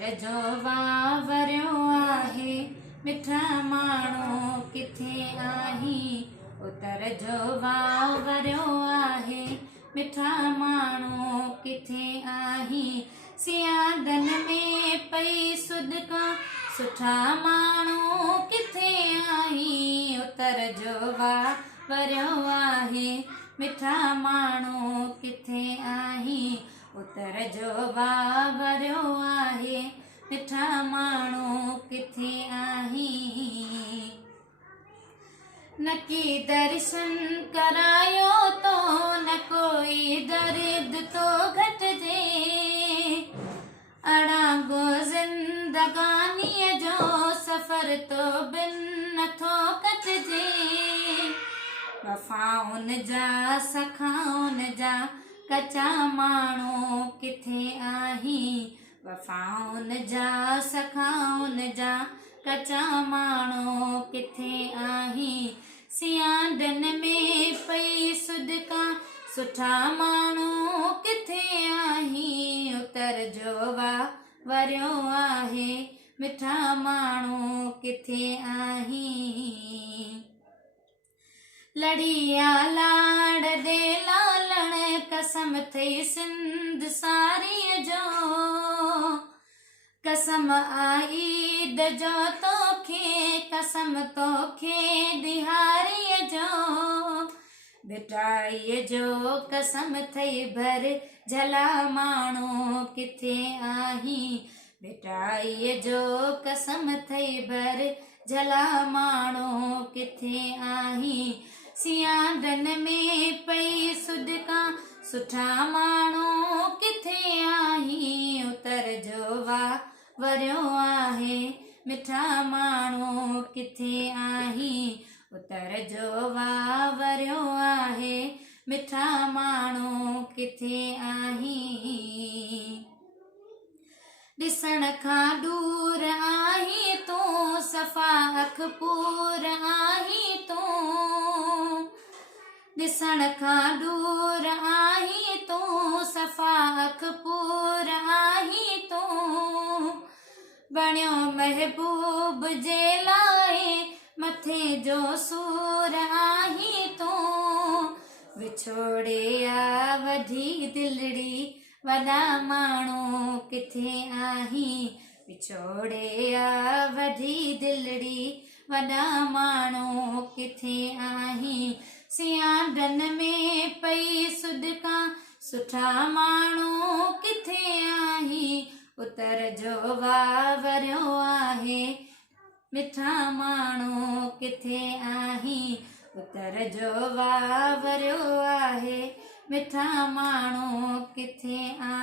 उतर जो वावरियो आहे, मिठा माण्हू किथे आहीं। उतर जो वावरियो आहे, मिठा माण्हू किथे आहीं। सियादन में पई सुदका, सुठा माण्हू किथे आहीं। उतर जो वावरियो आहे, मिठा माण्हू किथे आहीं। उतर जो वावरियो आहे, मिठा माण्हू किथे आहीं। न की दर्शन करायो तो न कोई दर्द तो घटिजे। अड़ांगो ज़िंदगानीअ जो सफ़र तो बिन नथो कटिजे। वफ़ाउन जा सखाउन जा कचा माण्हू किथे आहीं। वफ़ाउन जा सखाउन जा कचा माण्हू किथे आहीं। सियादन में पई सुदका, सुठा माण्हू किथे आहीं। उतर जो वावरियो आहे, मिठा माण्हू किथे आहीं। लड़िया लाड़ दे लालण, कसम थई सिंध सारीअ जो। कसम आई जो तोखे, कसम तोखे दिहारीअ जो। भिटाईअ जो कसम थई भर झला माण्हू किथे आहीं। भिटाईअ जो कसम थई भर झला माण्हू किथे आहीं। सियादन में पई सुदका, सुठा माण्हू किथे आहीं। उतर जो वावरियो आहे, मिठा माण्हू किथे आहीं। उतर जो वावरियो आहे, मिठा माण्हू किथे आहीं। ॾिसण खां दूर आहीं तूं, सफ़ा अख पूर आहीं तूं। ॾिसण खां दूर आहीं तूं, सफ़ा अख पूर आहीं तूं। बणियो महबूब जे लाइ, मथे जो सूर आहीं तूं। विछोड़े आ वधी दिलड़ी, वॾा माण्हू किथे आहीं। विछोड़े आ वधी दिलड़ी, वॾा माण्हू किथे आहीं। सियादन में पई सुदका, सुठा माण्हू किथे आहीं। उतर जो वावरियो आहे, मिठा माण्हू किथे आहीं। उतर जो वावरियो आहे, मिठा माण्हू किथे आहीं।